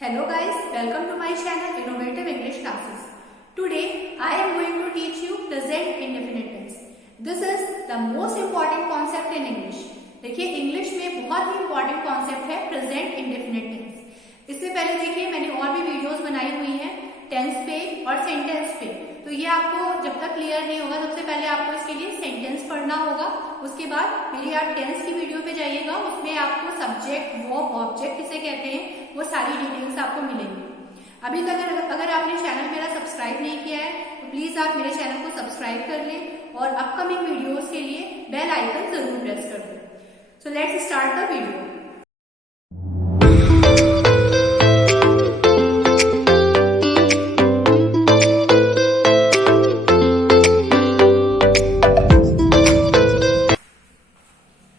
Hello guys, welcome to my channel Innovative English Classes. Today I am going to teach you present indefinite tense. This is the most important concept in English. देखिए English में बहुत ही important concept है present indefinite tense. इससे पहले देखिए मैंने और भी वीडियोस बनाई हुई हैं टेंस पे और सेंटेंस पे, तो ये आपको जब तक क्लियर नहीं होगा सबसे पहले आपको इसके लिए सेंटेंस पढ़ना होगा। उसके बाद मेरी आप टेंस की वीडियो पे जाइएगा, उसमें आपको सब्जेक्ट वर्ब ऑब्जेक्ट किसे कहते हैं वो सारी डिटेल्स आपको मिलेंगी। अभी तक अगर आपने चैनल मेरा सब्सक्राइब नहीं किया है तो प्लीज आप मेरे चैनल को सब्सक्राइब कर लें और अपकमिंग वीडियोस के लिए बेल आइकन जरूर प्रेस कर दें। So let's start the video.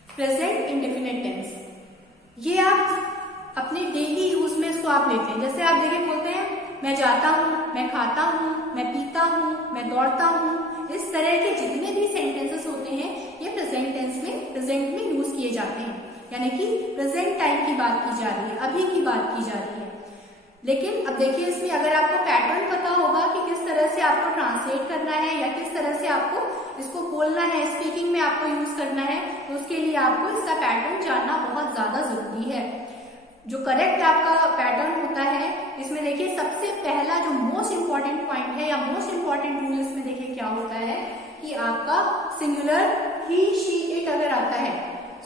Present indefinite tense, ये आप अपने डेली यूज में इसको आप लेते हैं। जैसे आप देखिए बोलते हैं मैं जाता हूँ, मैं खाता हूँ, मैं पीता हूँ, मैं दौड़ता हूँ। इस तरह के जितने भी सेंटेंसेस होते हैं ये प्रेजेंट टेंस में प्रेजेंट में यूज किए जाते हैं, यानी कि प्रेजेंट टाइम की बात की जा रही है, अभी की बात की जा रही है। लेकिन अब देखिए इसमें अगर आपको पैटर्न पता होगा कि किस तरह से आपको ट्रांसलेट करना है या किस तरह से आपको इसको बोलना है, स्पीकिंग में आपको यूज करना है, तो उसके लिए आपको इसका पैटर्न जानना बहुत ज्यादा जरूरी है। जो करेक्ट आपका पैटर्न होता है इसमें देखिए सबसे पहला जो मोस्ट इंपॉर्टेंट पॉइंट है या मोस्ट इंपॉर्टेंट रूल इसमें देखिए क्या होता है कि आपका सिंगुलर ही शी इट अगर आता है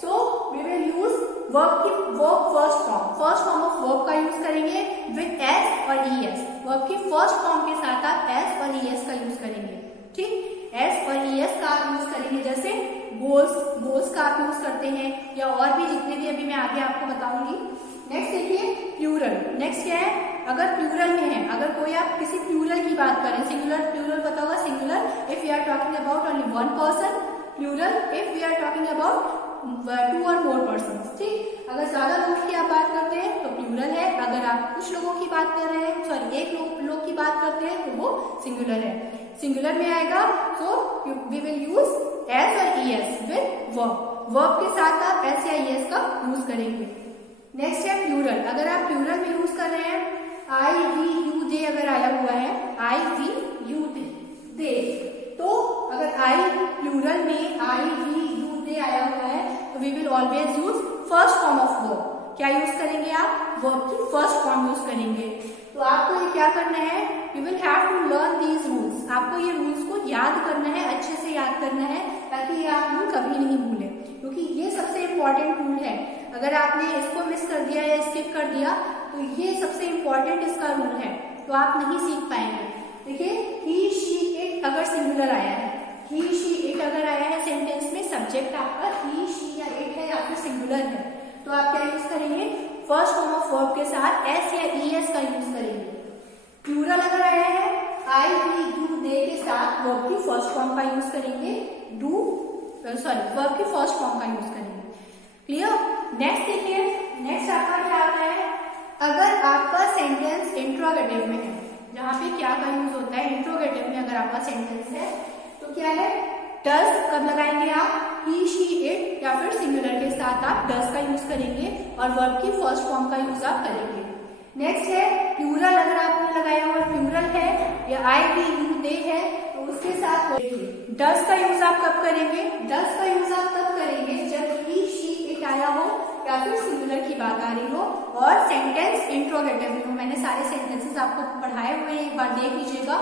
so we will use verb की फर्स्ट फॉर्म ऑफ वर्ब का यूज करेंगे विद एस और ई एस। वर्ब की फर्स्ट फॉर्म के साथ आप एस और ई एस का यूज करेंगे। ठीक, एस और ई एस का आप यूज करेंगे। जैसे गोल्स का आप यूज करते हैं या और भी जितने भी अभी मैं आगे आपको बताऊंगी। नेक्स्ट देखिए प्लूरल। नेक्स्ट क्या है, अगर प्लूरल में है, अगर कोई आप किसी प्लूरल की बात करें, सिंगुलर प्लूरल पता होगा, singular if we are talking about only one person, plural if we are talking about 2 और more persons। ठीक, अगर ज्यादा लोगों की आप बात करते हैं तो प्लूरल है, अगर आप कुछ लोगों की बात कर रहे हैं, सॉरी एक लोग की बात करते हैं तो वो सिंगुलर है। सिंगुलर में आएगा so we will use S और ई एस विद वर्ब के साथ आप एस या ई एस का यूज करेंगे। नेक्स्ट है प्लूरल। अगर आप प्लूरल में यूज कर रहे हैं आई वी यू दे अगर आया हुआ है, आई वी यू दे, तो अगर आई प्लूरल में आई वी यू दे आया हुआ है तो we will always use first form of verb. क्या यूज करेंगे आप, वर्ब की फर्स्ट फॉर्म यूज करेंगे। तो आपको ये क्या करना है, you will have to learn these rules. आपको ये रूल्स को याद करना है, अच्छे से याद करना है ताकि ये आप रूल कभी नहीं भूलें, क्योंकि ये सबसे इंपॉर्टेंट रूल है। अगर आपने इसको मिस कर दिया या स्किप कर दिया तो ये सबसे इंपॉर्टेंट इसका रूल है, तो आप नहीं सीख पाएंगे। देखिए ही शी इट अगर सिंगुलर आया है, ही शी इट अगर आया है सेंटेंस में, सब्जेक्ट आपका ही शी या इट है या फिर सिंगुलर है, तो आप क्या यूज करेंगे, फर्स्ट फॉर्म ऑफ वर्ब के साथ एस या ई एस का यूज करेंगे। प्लूरल अगर आया है आई वी यू दे के साथ वर्ब की फर्स्ट फॉर्म का यूज करेंगे, वर्ब की फर्स्ट फॉर्म का यूज करेंगे। क्लियर। नेक्स्ट देखिए, नेक्स्ट आपका क्या आता है, अगर आपका सेंटेंस इंट्रोगेटिव में है, जहां पे क्या का यूज होता है, इंट्रोगेटिव में अगर आपका सेंटेंस है तो क्या है, डज कब लगाएंगे आप, ही शी इट या फिर सिंगुलर के साथ आप डज का यूज करेंगे और वर्ब की फर्स्ट फॉर्म का यूज आप करेंगे। नेक्स्ट है प्लूरल। अगर आपने लगाया हुआ प्लूरल है या आई वी यू दे है तो उसके साथ डज का यूज आप कब करेंगे, डज का यूज आप तब करेंगे जब ही शी इट आया हो या फिर सिंगुलर की बात आ रही हो और सेंटेंस इंट्रोगेटिव में हो। मैंने सारे सेंटेंसेस आपको पढ़ाए हुए हैं, एक बार देख लीजिएगा।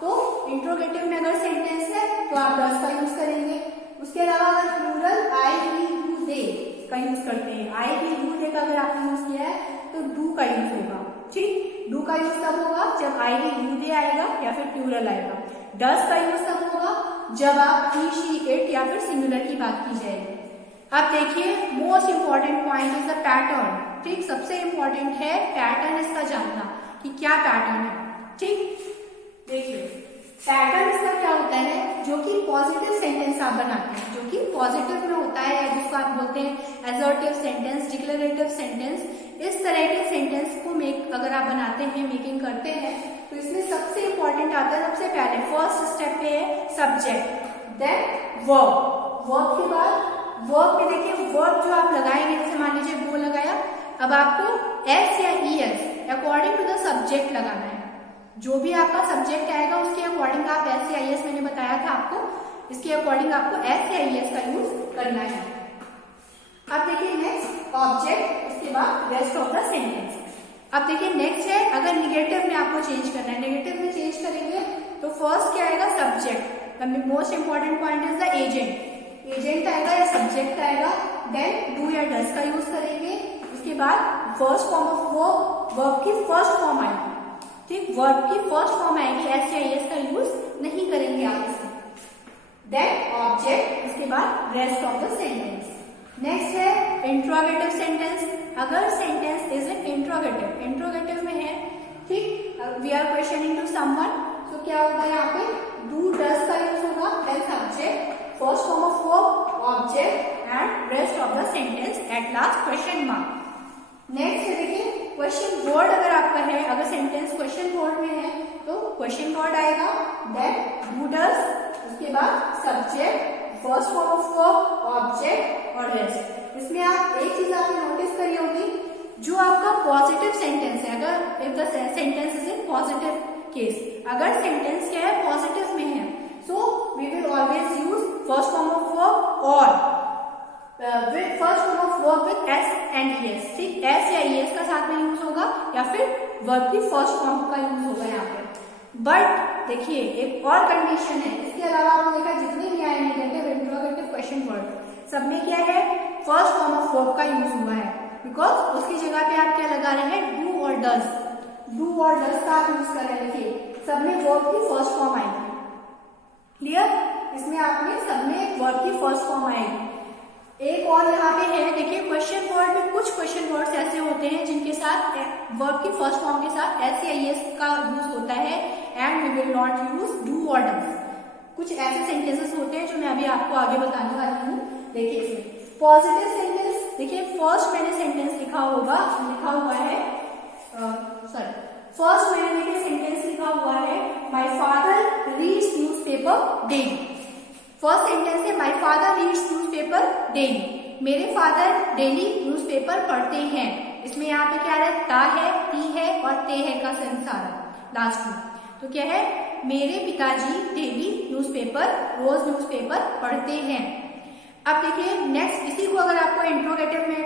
तो इंट्रोगेटिव में अगर सेंटेंस है तो आप डज का यूज करेंगे। उसके अलावा अगर plural I we you they का यूज करते हैं, आई वी यू दे का अगर आपने यूज किया है तो डू का यूज होगा। ठीक, डू का यूज तब होगा जब आई वी यू दे आएगा या फिर प्लूरल आएगा। डज का यूज तब होगा जब आप ही शी इट या फिर सिंगुलर की बात की जाएगी। अब देखिए most important point is the pattern. ठीक, सबसे इंपॉर्टेंट है पैटर्न इसका जानना कि क्या पैटर्न है। ठीक, देखिए पैटर्न इसका क्या होता है, जो कि पॉजिटिव सेंटेंस आप बनाते हैं, जो कि पॉजिटिव में होता है या जिसको आप बोलते हैं एसर्टिव सेंटेंस, डिक्लेरेटिव सेंटेंस। इस तरह के सेंटेंस को अगर आप बनाते हैं, मेकिंग करते हैं, तो इसमें सबसे इंपॉर्टेंट आता है, सबसे पहले फर्स्ट स्टेप पे है सब्जेक्ट, देन वर्ब। वर्ब के बाद वर्ब पे देखिए वर्ब जो आप लगाएंगे, जैसे मान लीजिए वो लगाया, अब आपको एस या E S according to the subject लगाना है। जो भी आपका सब्जेक्ट आएगा उसके अकॉर्डिंग आप SCIS, मैंने बताया था आपको, इसके अकॉर्डिंग आपको SCIS का यूज करना है। अब देखिए नेक्स्ट ऑब्जेक्ट, उसके बाद रेस्ट ऑफ द सेंटेंस। अब देखिए नेक्स्ट है, अगर निगेटिव में आपको चेंज करना है, नेगेटिव में चेंज करेंगे तो फर्स्ट क्या आएगा, subject. The most important point is the agent, agent आएगा या सब्जेक्ट आएगा। देन डू या डज का यूज करेंगे। उसके बाद फर्स्ट फॉर्म ऑफ वर्ब की फर्स्ट फॉर्म आएगी, ठीक, वर्ब की फर्स्ट फॉर्म आएगी, SCIS का यूज नहीं करेंगे आप इसमें। देन ऑब्जेक्ट, उसके बाद rest of the sentence. Next है इंट्रोगेटिव सेंटेंस। अगर sentence is an interrogative, interrogative में है, ठीक, we are questioning to someone, तो क्या होगा यहाँ पे, डू डज का यूज होगा। Then subject, first form of verb, object and rest of the sentence, at last question mark. Next देखिए क्वेश्चन वर्ड, अगर आपका है, अगर सेंटेंस क्वेश्चन वर्ड में है तो क्वेश्चन वर्ड आएगा। देन डू डज, उसके बाद subject, first form of verb, object और रेस्ट। इसमें आप एक चीज आपने नोटिस करी होगी, जो आपका पॉजिटिव सेंटेंस है, अगर if the sentence is in positive case, अगर सेंटेंस क्या है, पॉजिटिव में है, so we will always use first form of verb और first form of verb with S and ES, ठीक, S या ES का साथ में यूज होगा या फिर वर्ब की फर्स्ट फॉर्म का यूज होगा यहाँ पे। बट देखिए एक और कंडीशन है, इसके अलावा आपने देखा जितने भी आए नेगेटिव, इंट्रोगेटिव, क्वेश्चन वर्ड, सब में क्या है, फर्स्ट फॉर्म ऑफ वर्ब का यूज हुआ है, बिकॉज उसकी जगह पे आप क्या लगा रहे हैं, डू और डज, डू और डज का आप यूज कर रहे हैं। देखिए सब में वर्ब की फर्स्ट फॉर्म आएगी, क्लियर, इसमें आपने सब में वर्ब की फर्स्ट फॉर्म आएगी। एक और यहाँ पे है, देखिए क्वेश्चन वर्ड में कुछ क्वेश्चन वर्ड्स ऐसे होते हैं जिनके साथ वर्ब की फर्स्ट फॉर्म के साथ SCIS का यूज होता है, and we will not use do और डज। कुछ ऐसे सेंटेंसेस होते हैं जो मैं अभी आपको आगे बताने वाली हूँ। देखिए इसमें पॉजिटिव सेंटेंस, देखिए फर्स्ट मैंने सेंटेंस लिखा हुआ है, फर्स्ट मैंने देखिए सेंटेंस लिखा हुआ है, my father reads newspaper daily. First sentence है my father reads newspaper daily, मेरे फादर डेली न्यूज़पेपर पढ़ते हैं। इसमें यहाँ पे क्या है, ता है, ती है और ते है का सेंस आ रहा है लास्ट में, तो क्या है, मेरे पिताजी डेली न्यूज़पेपर, रोज न्यूज़पेपर पढ़ते हैं। अब देखिए नेक्स्ट, इसी को अगर आपको इंट्रोगेटिव में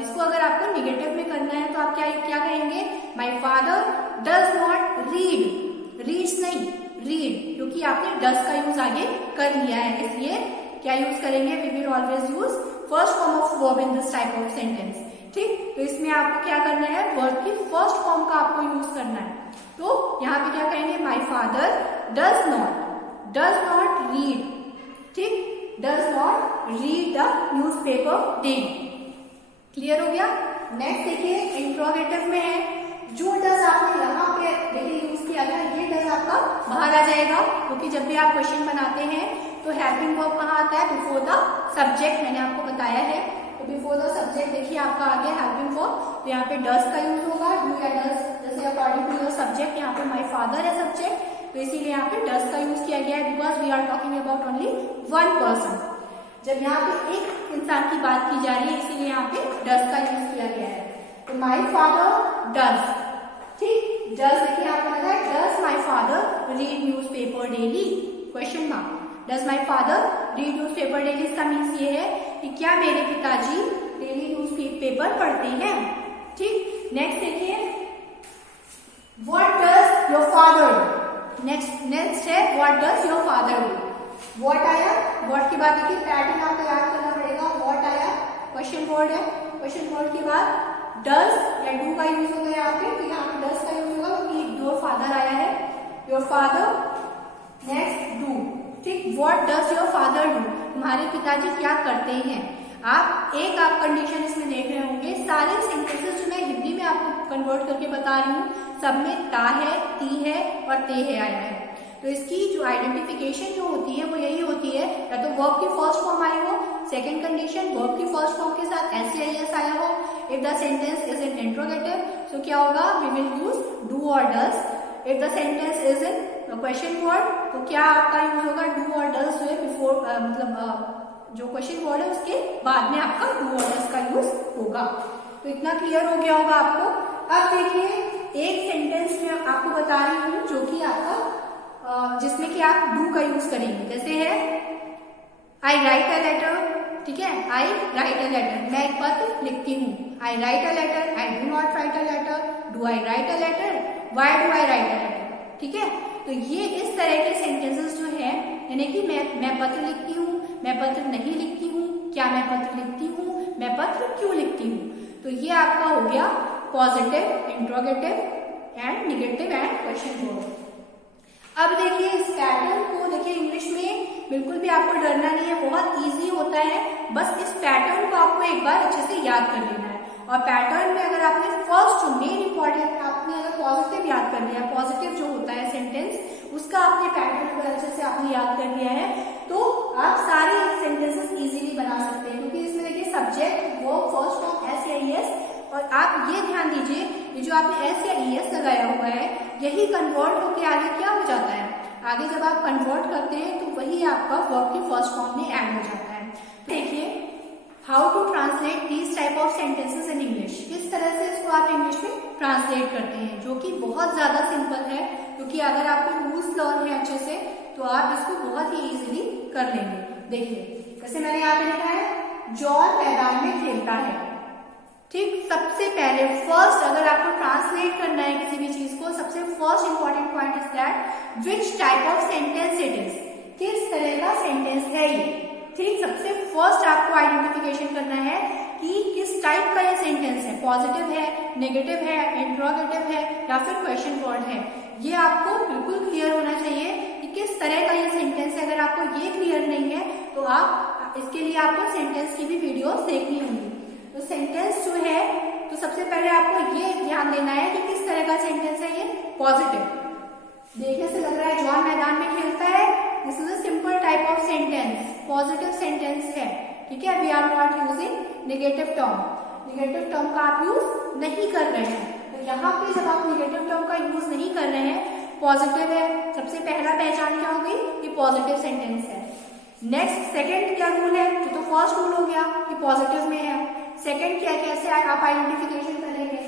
इसको अगर आपको निगेटिव में करना है तो आप क्या कहेंगे, my father does not read, reads नहीं, रीड, क्योंकि आपने डज का यूज आगे कर लिया है, इसलिए क्या यूज करेंगे, we will always use first form of verb in this type of sentence, ठीक। तो इसमें आपको क्या करना है, वर्ब की फर्स्ट फॉर्म का आपको यूज करना है। तो यहाँ पे क्या कहेंगे, my father does not read, ठीक, does not read the newspaper daily. Clear हो गया। नेक्स्ट देखिए इंट्रोगेटिव में है, जो डज आपने यहाँ पे देखिए यूज किया था, ये डज आपका बाहर आ जाएगा, क्योंकि जब भी आप क्वेश्चन बनाते हैं तो हेल्पिंग वर्ब कहाँ आता है, बिफोर द सब्जेक्ट, मैंने आपको बताया है। तो बिफोर द सब्जेक्ट देखिए आपका आ गया हेल्पिंग वर्ब, तो यहाँ पे डज का यूज होगा, डू या डज, जैसे अकॉर्डिंग टू योर सब्जेक्ट, यहाँ पे माई फादर है सब्जेक्ट, तो इसीलिए यहाँ पे डज का यूज किया गया है, because we are talking about only one person. जब यहाँ पे एक इंसान की बात की जा रही है, इसीलिए यहाँ पे डज का यूज किया गया है। तो माई फादर डज, ठीक, डज देखिए आपको लगा है, does my father read newspaper daily, question mark, does my father read newspaper daily, इसका मीन्स ये है कि क्या मेरे पिताजी डेली न्यूज़पेपर पढ़ते हैं, ठीक। नेक्स्ट देखिए what does your father do, next है what does your father do. What आया, व्हाट के बाद देखिए पैटर्न आपको याद करना पड़ेगा, व्हाट आया क्वेश्चन वर्ड है, क्वेश्चन वर्ड के बाद डज या डू का यूज होगा यहाँ पे, तो यहाँ पे डज का यूज होगा क्योंकि योर फादर आया है, योर फादर, नेक्स्ट डू, ठीक। What does your father do, तुम्हारे पिताजी क्या करते हैं। आप कंडीशन इसमें देख रहे होंगे, सारे सेंटेंसेस जो मैं हिंदी में आपको कन्वर्ट करके बता रही हूँ, सब में ता है, ती है और ते है आया है। तो इसकी जो आइडेंटिफिकेशन जो होती है वो यही होती है, या तो वर्ब की फर्स्ट फॉर्म आई हो, सेकंड कंडीशन वर्ब की फर्स्ट फॉर्म के साथ SCIS आया हो, if the sentence is in interrogative, so क्या होगा, वी विल यूज डू और does. If the sentence is in question word, तो क्या आपका यूज होगा, डू और डज जो है बिफोर, मतलब जो क्वेश्चन वर्ड है उसके बाद में आपका डू और डज का यूज होगा। तो इतना क्लियर हो गया होगा आपको। अब देखिए एक सेंटेंस में आपको बता रही हूँ जो कि आपका जिसमें कि आप डू का यूज करेंगे। जैसे है आई राइट अ लेटर, ठीक है, आई राइट अ लेटर, मैं एक पत्र लिखती हूँ। I write a letter, I do not write a letter, do I write a letter, why do I write a letter, ठीक है। तो ये इस तरह के सेंटेंसेस जो है, यानी कि मैं पत्र लिखती हूँ, मैं पत्र नहीं लिखती हूँ, क्या मैं पत्र लिखती हूँ, मैं पत्र क्यों लिखती हूँ। तो ये आपका हो गया positive, interrogative and negative and question word. अब देखिए इस पैटर्न को देखिए, इंग्लिश में बिल्कुल भी आपको डरना नहीं है, बहुत इजी होता है। बस इस पैटर्न को आपको एक बार अच्छे से याद कर लेना है। और पैटर्न में अगर आपने फर्स्ट मेन इंपॉर्टेंट आपने अगर पॉजिटिव याद कर लिया, पॉजिटिव जो होता है सेंटेंस, उसका आपने पैटर्न अगर अच्छे से आपने याद कर लिया है तो आप सारे सेंटेंसेस इजीली बना सकते हैं। क्योंकि इसमें देखिए subject, verb, first form, S या ईएस, और आप ये ध्यान दीजिए ये जो आपने एस या ईएस लगाया हुआ है यही कन्वर्ट होकर आगे क्या हो जाता है, आगे जब आप कन्वर्ट करते हैं तो वही आपका वर्ब के फर्स्ट फॉर्म में ऐड हो जाता है। देखिए how to translate these type of sentences in English, किस तरह से इसको आप इंग्लिश में ट्रांसलेट करते हैं, जो कि बहुत ज्यादा सिंपल है। क्योंकि अगर आपको रूल्स लर्न है अच्छे से तो आप इसको बहुत ही इजीली कर लेंगे। देखिए जैसे मैंने यहाँ पे लिखा है जॉन मैदान में खेलता है, ठीक। सबसे पहले फर्स्ट अगर आपको ट्रांसलेट करना है किसी भी चीज को, सबसे first important point is that which type of sentence it is, किस तरह का सेंटेंस है ये, ठीक। सबसे फर्स्ट आपको आइडेंटिफिकेशन करना है कि किस टाइप का ये सेंटेंस है, पॉजिटिव है, नेगेटिव है, इंट्रोगेटिव है या फिर क्वेश्चन वर्ड है। ये आपको बिल्कुल क्लियर होना चाहिए कि किस तरह का ये सेंटेंस है। अगर आपको ये क्लियर नहीं है तो आप इसके लिए आपको सेंटेंस की भी वीडियो देखनी होगी। तो सेंटेंस जो है तो सबसे पहले आपको ये ध्यान देना है कि किस तरह का सेंटेंस है ये, पॉजिटिव। देखने से लग रहा है जॉन मैदान में खेलता है, this is a simple type of sentence, positive sentence है, ठीक है। We are not using negative term, negative term का आप यूज नहीं कर रहे हैं। तो यहाँ पे जब आप नेगेटिव टर्म का यूज नहीं कर रहे हैं, पॉजिटिव है, सबसे पहला पहचान क्या हो गई कि पॉजिटिव सेंटेंस है। नेक्स्ट सेकंड क्या रूल है, तो फर्स्ट रूल हो गया कि पॉजिटिव में है। सेकंड क्या, कैसे आप आइडेंटिफिकेशन करेंगे,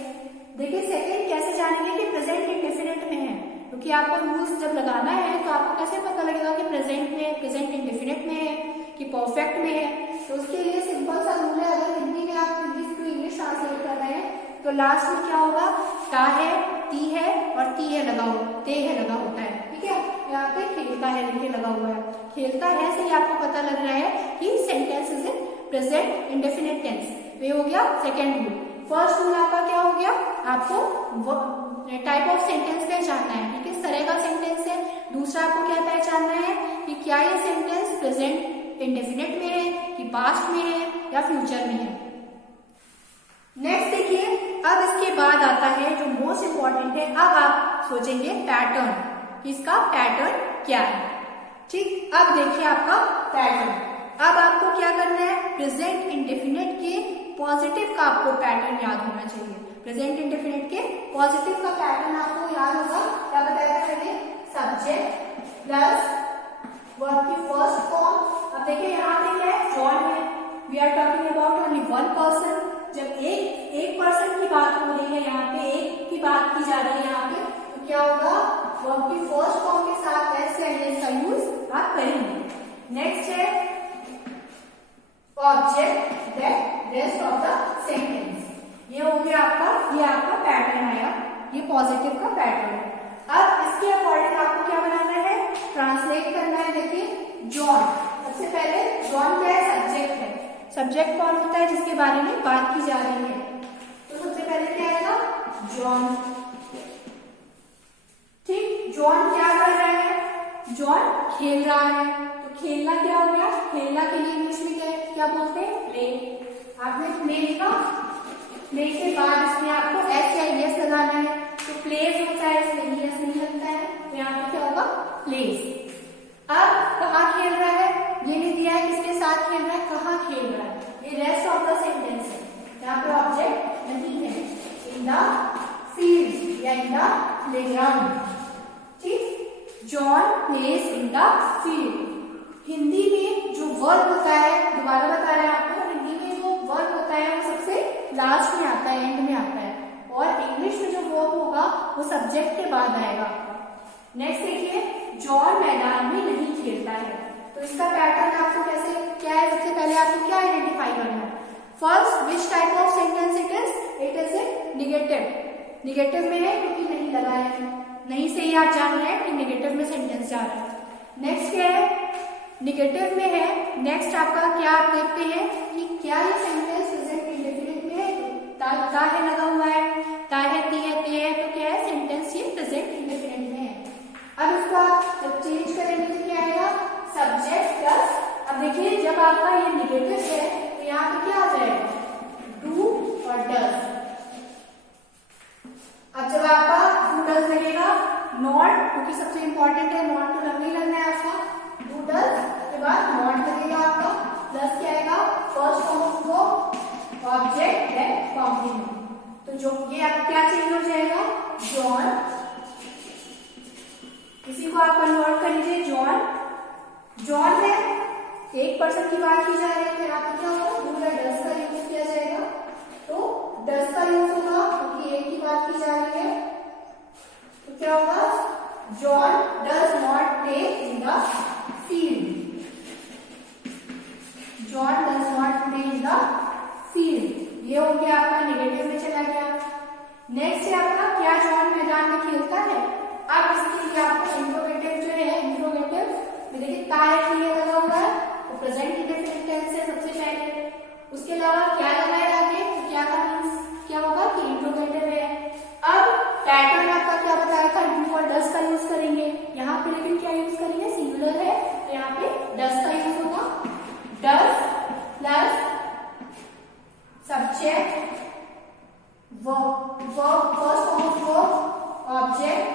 देखिए सेकंड कैसे जानेंगे कि प्रेजेंट इंडेफिनिट में है। क्योंकि आपको रूल्स जब लगाना है तो आपको कैसे पता लगेगा कि प्रेजेंट में है, प्रेजेंट इंडेफिनिट में है कि परफेक्ट में है। तो उसके लिए सिंपल सा रूल है, अगर हिंदी में आप इंग्लिश ट्रांसलेट कर रहे हैं तो लास्ट में क्या होगा, ता है, ती है और ती है लगा हुआ, ते है लगा होता है, ठीक है। यहाँ पे खेलता है लिखे लगा हुआ है, खेलता है से ही आपको पता लग रहा है कि sentence is in present indefinite tense. ये हो गया सेकेंड रूल। फर्स्ट रूल आपका क्या हो गया, आपको टाइप ऑफ सेंटेंस पहचानना है कि किस तरह का सेंटेंस है। दूसरा आपको क्या पहचानना है कि क्या ये सेंटेंस प्रेजेंट इंडेफिनिट में है कि पास्ट में है या फ्यूचर में है। नेक्स्ट देखिए, अब इसके बाद आता है जो मोस्ट इंपॉर्टेंट है, अब आप सोचेंगे पैटर्न कि इसका पैटर्न क्या है, ठीक। अब देखिए आपका पैटर्न, अब आपको क्या करना है, प्रेजेंट इंडेफिनिट के पॉजिटिव का आपको पैटर्न याद होना चाहिए। प्रेजेंट इंडेफिनिट के पॉजिटिव का पैटर्न आपको याद होगा, क्या बताया था मैंने, सब्जेक्ट प्लस वर्ब की फर्स्ट फॉर्म। अब देखिए यहाँ पे क्या है, जॉन है, we are talking about only one person. जब एक पर्सन की बात हो रही है, यहाँ पे एक की बात की जा रही है यहाँ पे, तो क्या होगा, वर्ब की फर्स्ट फॉर्म के साथ एस या एस का यूज आप करेंगे। नेक्स्ट है object that rest of the sentence. ये हो गया आपका, ये आपका पैटर्न आया, ये पॉजिटिव का पैटर्न। अब इसके अकॉर्डिंग आपको क्या बनाना है, ट्रांसलेट करना है। देखिए जॉन, सबसे पहले जॉन क्या है, सब्जेक्ट है। सब्जेक्ट कौन होता है, जिसके बारे में बात की जा रही है। तो सबसे पहले क्या आएगा, जॉन, ठीक। जॉन क्या कर रहा है, जॉन खेल रहा है। तो खेलना क्या हो गया, खेलना के लिए इंग्लिश में क्या बोलते हैं, प्ले। आपने प्ले लिखा, प्ले के बाद इसमें आपको एस या एस लगाना है। तो प्लेज होता है, इसमें एस नहीं लगता है, तो यहाँ पे क्या होगा, प्लेज। अब कहाँ खेल रहा है, ये नहीं दिया है किसके साथ खेल रहा है, कहाँ खेल रहा है, ये रेस्ट ऑफ द सेंटेंस है। यहाँ पे ऑब्जेक्ट नहीं है, इन द फील्ड या इन द प्लेग्राउंड, ठीक। John plays in the field. Hindi में जो वर्ब होता है, दोबारा बता रहे हैं आपको, हिंदी में जो वर्ब होता है वो सबसे लास्ट में आता है, एंड में आता है। और इंग्लिश में जो वर्ब होगा वो सब्जेक्ट के बाद आएगा। नेक्स्ट देखिए, जॉन मैदान में नहीं खेलता है। तो इसका पैटर्न आपको कैसे क्या है, सबसे पहले आपको क्या आइडेंटिफाई करना है। First, which type of sentence it is a negative. Negative में है क्योंकि नहीं लगा है, नहीं से ही आप जान रहे हैं कि निगेटिव में सेंटेंस जा रहा है। नेक्स्ट क्या है, निगेटिव में है। नेक्स्ट आपका क्या आप देखते हैं कि क्या ये सेंटेंस प्रेजेंट इंडेफिनिट में है, ता है लगा हुआ है, ता है, ती है, ते है, तो क्या है सेंटेंस ये प्रेजेंट इंडेफिनिट में है। अब इसको आप जब चेंज करेंगे तो क्या आएगा, सब्जेक्ट प्लस, अब देखिए जब आपका ये निगेटिव है तो यहाँ पे क्या आ जाएगा, डू और डज। अब जब आपका डू डज लगेगा, नॉट, क्योंकि सबसे इंपॉर्टेंट है, नॉट तो लगने ही लगना है आपका, डू डज के बाद नॉट लगेगा आपका, प्लस क्या आएगा, first form of verb, object है कॉम्प्लीमेंट। तो जो ये अब क्या चेंज हो जाएगा, जॉन, इसी को आप कन्वर्ट कर लीजिए, जॉन, जॉन है, एक पर्सन की बात की जा रही है, यहाँ पे क्या होगा, डू या डज का यूज किया जाएगा, तो डज का यूज होगा क्योंकि एक की बात की जा रही है, तो क्या होगा, John does not play in the field, John does not play in the field. ये हो गया आपका निगेटिव में चला गया। नेक्स्ट है आपका, क्या जॉन मैदान में खेलता है। अब इसके लिए आपको इंट्रोगेटिव जो है, इंट्रोगेटिव में देखिए ता है, लगा हुआ है, तो प्रेजेंट इंडेफिनिट टेंस है सबसे पहले, उसके अलावा क्या लगाया आगे, तो क्या का मीन्स क्या होगा कि इंट्रोगेटिव है। अब पैटर्न आपका क्या बताया था, डू और डज का यूज करेंगे, यहाँ पे लेकिन क्या यूज करेंगे, सिंगुलर है तो यहाँ पे डज का यूज होगा, does plus subject, verb, first form of verb, object,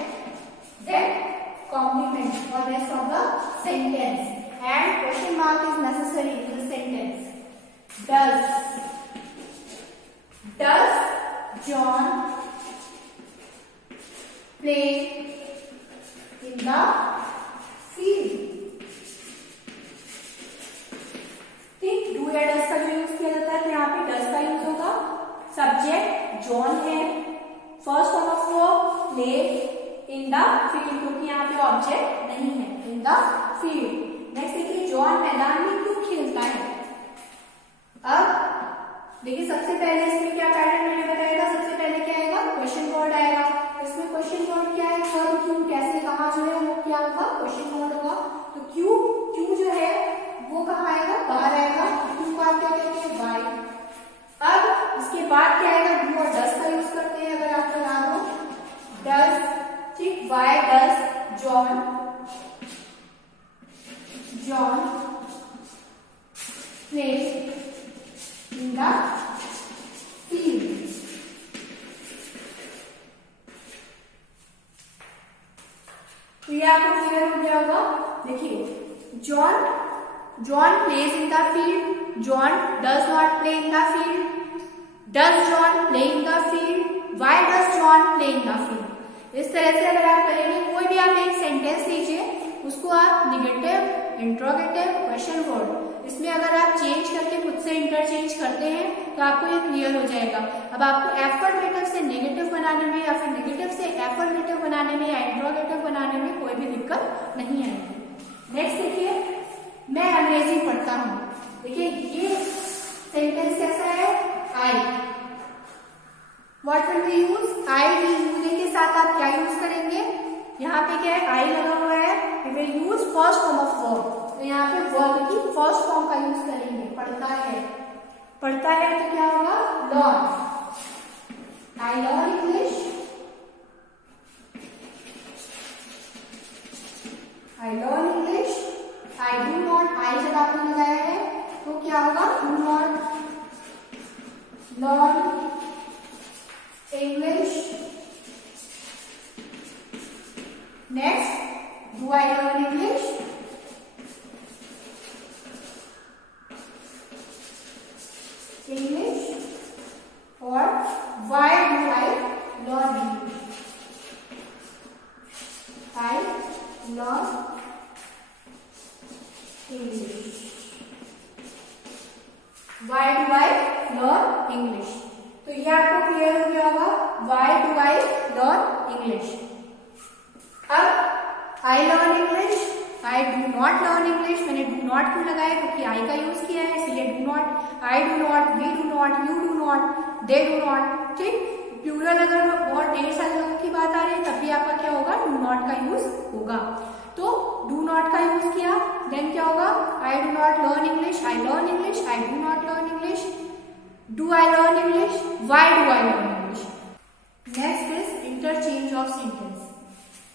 then complement or rest of the sentence, and question mark is necessary in the sentence. Does John play in the field? ठीक, do या does का जो use किया जाता है तो यहाँ पे डज का यूज होगा, सब्जेक्ट जॉन है, first form of verb play in the field, क्योंकि यहाँ पे ऑब्जेक्ट नहीं है, इन द फील्ड। नेक्स्ट देखिए, जॉन मैदान में क्यों खेलता है। अब देखिए सबसे पहले इसमें क्या पैटर्न मैंने बताया था, सबसे पहले क्या आएगा, क्वेश्चन वर्ड आएगा, इसमें क्वेश्चन वर्ड क्या है, कब, क्यों, कैसे, कहाँ जो है वो क्या होगा, क्वेश्चन वर्ड होगा। तो क्यों, क्यों जो है वो कहाँ आएगा, बाहर आएगा, क्यों को आप क्या कहते हैं, वाई। अब इसके बाद क्या आएगा, डू और डज का यूज करते हैं, अगर आपको याद हो, डज, ठीक, why does John play in the field. तो ये आपको क्लियर हो गया होगा। देखिए, John plays in the field, John does not play in the field, does John play in the field, why does John play in the field. इस तरह से अगर आप करेंगे, कोई भी आप एक सेंटेंस लीजिए, उसको आप निगेटिव, इंट्रोगेटिव, क्वेश्चन वर्ड, इसमें अगर आप चेंज करके खुद से इंटरचेंज करते हैं तो आपको ये क्लियर हो जाएगा। अब आपको एफर्मेटिव से नेगेटिव बनाने में या फिर नेगेटिव से एफर्मेटिव बनाने में या इंट्रोगेटिव बनाने में कोई भी दिक्कत नहीं आएगी। नेक्स्ट देखिए, मैं अंग्रेजी पढ़ता हूँ। देखिए ये सेंटेंस कैसा है, I, what will we use, I use के साथ आप क्या यूज करेंगे, यहाँ पे क्या है, आई लगा हुआ है, we will use first form of verb, तो यहाँ पे वर्ब की फर्स्ट फॉर्म का यूज करेंगे, पढ़ता है, पढ़ता है तो क्या होगा, learn, I learn English, I learn English, I do not, I जब आपने लगाया है तो क्या होगा, do not learn English. Next, do I learn English? English, or why do I learn English? I learn English. Why do I learn English? तो ये आपको क्लियर हो गया होगा, why do I learn English. अब I learn English, I do not learn English, मैंने do not क्यों लगाया, क्योंकि आई का यूज किया है इसलिए do not. I do not, we do not, you do not, they do not. ठीक, प्लूरल अगर बहुत ढेर सारे लोगों की बात आ रही है तब भी आपका क्या होगा, डू नॉट का यूज होगा। तो डू नॉट का यूज किया, देन क्या होगा, आई do not learn English, I learn English, I do not learn English, do I learn English, why do I learn English. Next is interchange of sentence.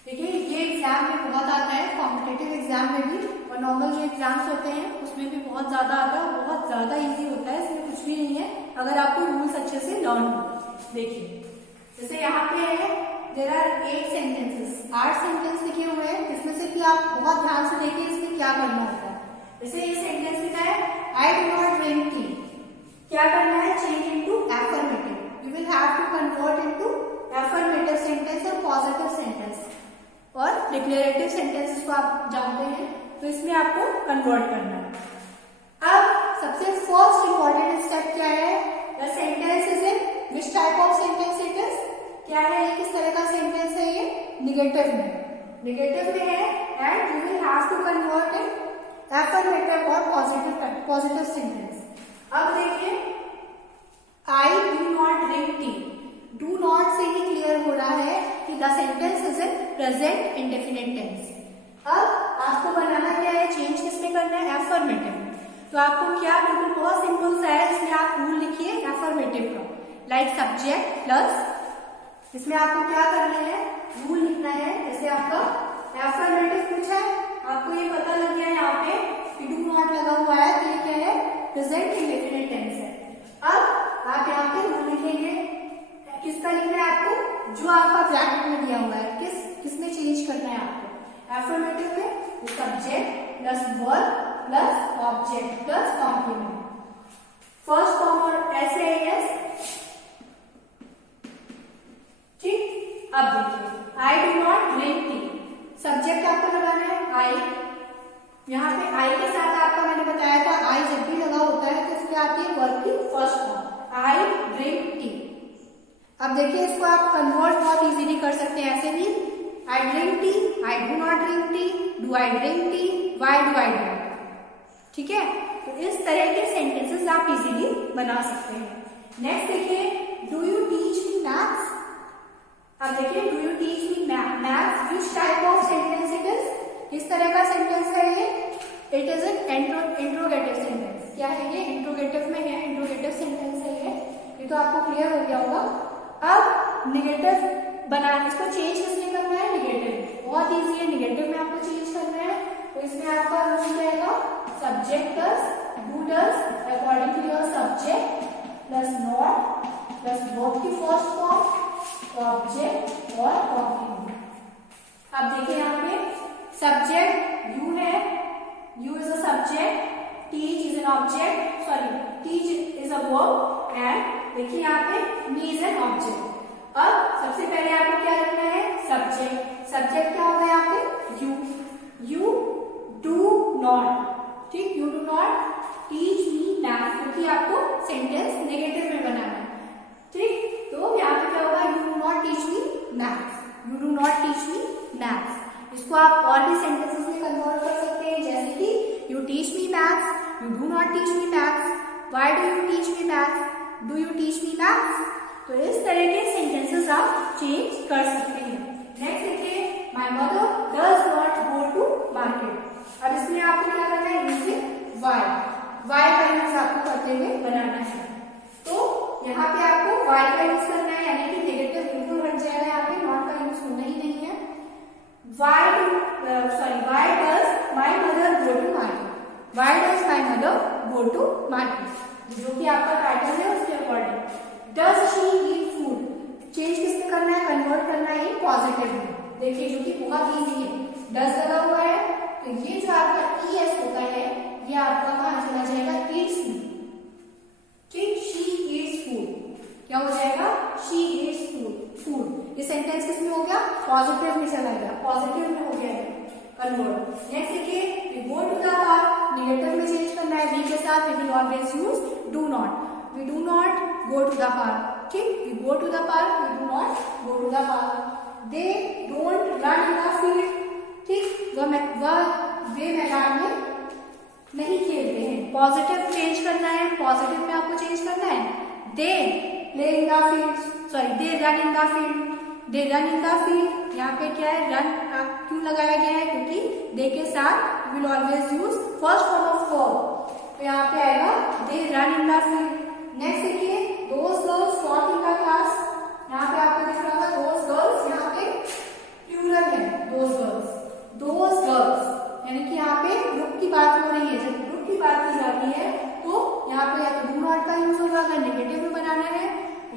देखिए ये exam में बहुत आता है, कॉम्पिटेटिव एग्जाम में भी और नॉर्मल जो एग्जाम्स होते हैं उसमें भी बहुत ज्यादा आता है, बहुत ज्यादा इजी होता है, इसमें कुछ भी नहीं है अगर आपको रूल्स अच्छे से लर्न हो। देखिए जैसे यहाँ पे है देयर आर 8 सेंटेंसेस, 8 सेंटेंस लिखे हुए हैं, जिसमें से कि आप बहुत ध्यान से देखिए इसमें क्या करना होता है। जैसे ये सेंटेंस लिखा है I do not drink tea, क्या करना है, change into affirmative. You will have to convert into affirmative sentence और पॉजिटिव सेंटेंस और डिक्लेरेटिव सेंटेंसेस को आप जानते हैं, तो इसमें आपको कन्वर्ट करना है। अब सबसे फर्स्ट इंपॉर्टेंट स्टेप क्या है, the sentence is in which type of sentence it is, क्या है ये, किस तरह का सेंटेंस है ये, निगेटिव में, निगेटिव में है and you will have to convert in affirmative और पॉजिटिव सेंटेंस। अब देखिए I do not drink tea, do not से ही क्लियर हो रहा है कि the sentence is in present indefinite tense. अब आपको बनाना क्या है, चेंज किसमें करना है, एफर्मेटिव। तो आपको क्या, बिल्कुल बहुत सिंपल सा है, इसमें आप रूल लिखिए एफर्मेटिव का, लाइक सब्जेक्ट प्लस, इसमें आपको क्या करना है, रूल लिखना है। जैसे आपका एफर्मेटिव पूछा है, आपको ये पता लग गया यहाँ पे कि डू नॉट लगा हुआ है, तो ये क्या है, प्रेजेंट इंडेफिनिट टेंस है। अब आप यहाँ पे रूल लिखेंगे, किसका लिखना है आपको, जो आपका ब्रैकेट में दिया हुआ है, किसमें चेंज करना है आपको, एफर्मेटिव में subject plus verb plus object plus complement. First form और ऐसे है यस, ठीक। अब देखिए I do not drink tea, subject आपको लगाना है आई, यहाँ पे आई के साथ आपका मैंने बताया था आई जब भी लगा होता है तो इसमें आती है वर्ब की first form, I drink tea. अब देखिए इसको आप कन्वर्ट बहुत इजीली कर सकते हैं ऐसे भी, I drink tea, I do not drink tea, do I drink tea, why do I drink, ठीक है। तो इस तरह के सेंटेंसेस आप इजीली बना सकते हैं। नेक्स्ट देखिए do you teach me maths, अब देखिए do you teach me maths, which type of sentence it is, किस तरह का सेंटेंस है ये, it is an interrogative sentence. क्या है ये, इंट्रोगेटिव में है, इंट्रोगेटिव सेंटेंस है ये तो आपको क्लियर हो गया होगा। अब निगेटिव बनाने, इसको चेंज किसमें करना है, निगेटिव, बहुत इजी है, निगेटिव में आपको चेंज करना है। तो इसमें आपका रूल रहेगा subject plus do does according to your subject plus not plus verb की फर्स्ट फॉर्म ऑब्जेक्ट और कॉम्प्लीमेंट। अब देखिए यहाँ पे सब्जेक्ट यू है, you is a subject, teach is an object, sorry teach is a verb and देखिए यहाँ पे मी इज एन ऑब्जेक्ट। अब सबसे पहले आपको क्या रखना है, सब्जेक्ट, सब्जेक्ट क्या होगा यहाँ पे, यू डू नॉट, ठीक, you do not teach me math, क्योंकि आपको सेंटेंस नेगेटिव में बनाना है, ठीक। तो यहाँ पे क्या होगा, you do not teach me maths, you do not teach me maths. इसको आप और भी सेंटेंसेस में कन्वर्ट कर सकते हैं, जैसे कि you teach me maths, you do not teach me maths, why do you teach me maths, do you teach me maths. तो इस तरह के सेंटेंसेस आप चेंज कर सकते हैं। नेक्स्ट देखिए my mother does not go to market, अब इसमें आपको क्या करना है, यूजिंग वाई का यूज आपको करते हुए बनाना है। तो यहाँ पे आपको वाई का यूज करना है, यानी कि नेगेटिव बिल्कुल हट जाएगा, यहाँ पे नॉट का यूज होना ही नहीं है। Why does my mother go to market, why does my mother go to market, जो कि आपका टाइटल है उसके according. Does she eat food, change किसमें करना है, कन्वर्ट करना है पॉजिटिव में, देखिए जो कि बहुत ईजी है, डज लगा हुआ है तो ये जो आपका ईएस होता है ये आपका कहां चला जाएगा, ईट्स में, ठीक, शी ईट्स फूड, क्या हो जाएगा, शी ईट्स फूड। ये सेंटेंस किसमें हो गया, पॉजिटिव में चला गया, पॉजिटिव में हो गया कन्वर्ट। नेक्स्ट देखिए we go to the park, negative में चेंज करना है, वी के साथ we will always use do not, we do not go to the park, ठीक, we go to the park, we do not go to the park. They don't run in the field, ठीक, वे मैदान में नहीं खेलते हैं। Positive change करना है, पॉजिटिव में आपको चेंज करना है। They play in the field, sorry they run in the field, they run in the field. यहाँ पे क्या है, रन क्यों लगाया गया है, क्योंकि दे के साथ will always use first form of verb, तो यहाँ पे आएगा they run in the field. Next देखिए, those girls talk in the class, यहाँ पे आपको दिख रहा होगा दोज गर्ल्स, यहाँ पे प्लूरल है, दोज गर्ल्स, दोज गर्ल्स, यानी कि यहाँ पे ग्रुप की बात हो रही है। जब ग्रुप की बात की जाती है तो यहाँ पे या तो डू नॉट का यूज होगा, अगर नेगेटिव में बनाना है,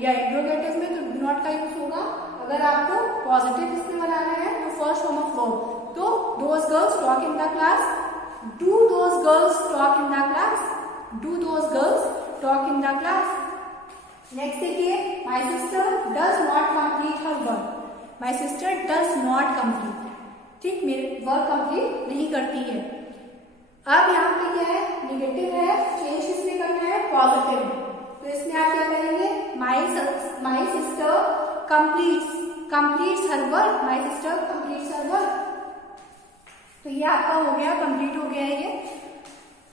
या इंट्रोगेटिव में तो डू नॉट का यूज होगा। अगर आपको पॉजिटिव इसमें बनाना है तो फर्स्ट फॉर्म ऑफ वर्ब, तो those girls talk in the class, do those girls talk in the class, do those girls talk in the class. Next देखिए, my sister does not complete her work, my sister does not complete, ठीक, मेरे work complete नहीं करती है। अब यहाँ पे क्या है, निगेटिव है, चेंज किसमें करना है, पॉजिटिव, तो इसमें आप क्या करेंगे, my sister completes her work, my sister completes her work, तो ये आपका हो गया, कंप्लीट हो गया है ये।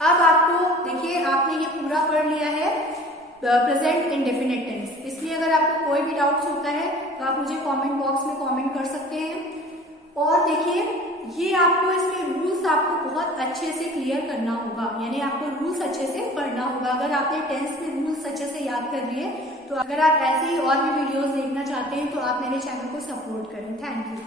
अब आपको देखिए, आपने ये पूरा पढ़ लिया है प्रेजेंट इंडेफिनिट टेंस, इसलिए अगर आपको कोई भी डाउट्स होता है तो आप मुझे कमेंट बॉक्स में कमेंट कर सकते हैं। और देखिए, ये आपको इसमें रूल्स आपको बहुत अच्छे से क्लियर करना होगा, यानी आपको रूल्स अच्छे से पढ़ना होगा। अगर आपने टेंस के रूल्स अच्छे से याद कर लिए, तो अगर आप ऐसे ही और भी वीडियोस देखना चाहते हैं तो आप मेरे चैनल को सपोर्ट करें। Thank you.